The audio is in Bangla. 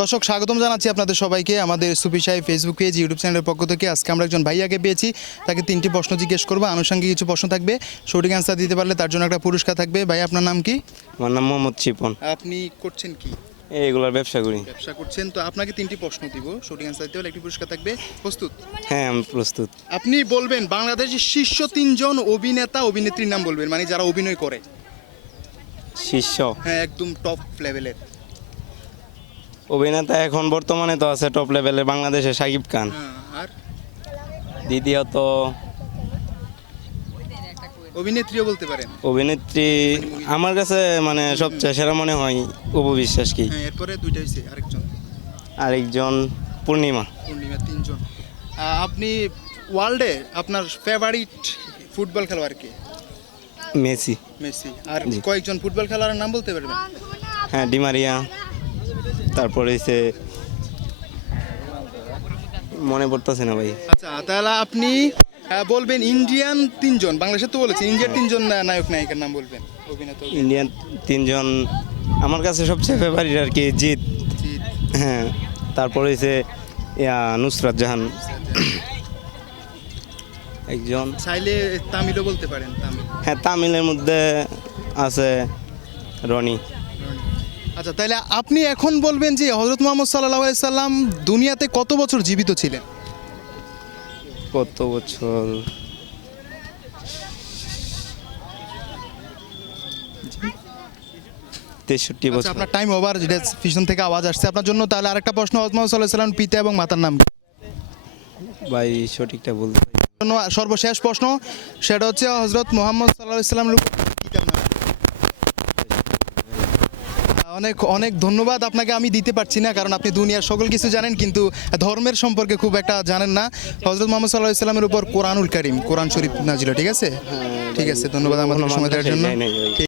দর্শক স্বাগতম জানাচ্ছি আপনাদের সবাইকে আমাদের সুফি সাহেব ফেসবুক পেজ ইউটিউব চ্যানেলের পক্ষ থেকে। আজকে আমরা একজন ভাইয়াকে পেয়েছি তাকে তিনটি প্রশ্ন জিজ্ঞেস করব। আনুষঙ্গিক কিছু প্রশ্ন থাকবে সঠিক অ্যান্সার দিতে পারলে তার জন্য একটা পুরস্কার থাকবে। ভাই আপনার নাম কি? আমার নাম মোহাম্মদ চিপন আপনি করছেন কি? এইগুলার ব্যবসা করি। ব্যবসা করছেন তো আপনাকে তিনটি প্রশ্ন দিব। সঠিক অ্যান্সার দিতে হলে একটি পুরস্কার থাকবে। প্রস্তুত? হ্যাঁ আমি প্রস্তুত। আপনি বলবেন বাংলাদেশের শীর্ষ তিনজন অভিনেতা অভিনেত্রীর নাম বলবেন মানে যারা অভিনয় করে। শীর্ষ? হ্যাঁ একদম টপ লেভেলের অভিনেতা এখন বর্তমানে তো আছে টপ লেভেলে বাংলাদেশে সাকিব খান। হ্যাঁ আর? দ্বিতীয়ত অভিনেত্রীও বলতে পারেন। অভিনেত্রী আমার কাছে মানে সবচেয়ে সেরা মনে হয় উপবিশ্বাস কি? হ্যাঁ এরপরে দুইটা হয়েছে আরেকজন। আরেকজন পূর্ণিমা। পূর্ণিমা তিনজন। আপনি ওয়ার্ল্ডে আপনার ফেভারিট ফুটবল খেলোয়াড় কে? মেসি। মেসি। আর কয়েকজন ফুটবল খেলোয়াড়ের নাম বলতে পারবেন? হ্যাঁ ডিমারিয়া। তারপরে হচ্ছে মনে পড়তেছে না ভাই। আচ্ছা তাহলে আপনি বলবেন ইন্ডিয়ান তিনজন বাংলাদেশে তো বলেছেন ইন্ডিয়ার তিনজন নায়ক নায়িকার নাম বলবেন অভিনেতা ইন্ডিয়ান তিনজন আমার কাছে সবচেয়ে ফেভারিট আর কি জিৎ। হ্যাঁ তারপরে হচ্ছে ইয়া নুসরাত জাহান। একজন। চাইলে তামিলও বলতে পারেন তামিল। হ্যাঁ তামিলের মধ্যে আছে রনি। আচ্ছা তাহলে আপনি এখন বলবেন যে হজরত মোহাম্মদ সাল্লাহ সাল্লাম দুনিয়াতে কত বছর জীবিত ছিলেন? কত বছর? তেষট্টি আচ্ছা বছর। আপনার টাইম ওভার যেটা পিছন থেকে আওয়াজ আসছে। আপনার জন্য তাহলে আরেকটা প্রশ্ন হজরত মোহাম্মদ সাল্লাহ সাল্লাম পিতা এবং মাতার নাম ভাই সঠিকটা বলতে সর্বশেষ প্রশ্ন সেটা হচ্ছে হজরত মোহাম্মদ সাল্লাহ ইসলামের উপর কিতাব নাম। অনেক অনেক ধন্যবাদ আপনাকে আমি দিতে পারছি না কারণ আপনি দুনিয়ার সকল কিছু জানেন কিন্তু ধর্মের সম্পর্কে খুব একটা জানেন না। হজরত মোহাম্মদ সাল্লাহ ইসলামের উপর কোরআনুল করিম কোরআন শরীফ নাজিল ঠিক আছে? ঠিক আছে ধন্যবাদ আমাদের সময় দেওয়ার জন্য।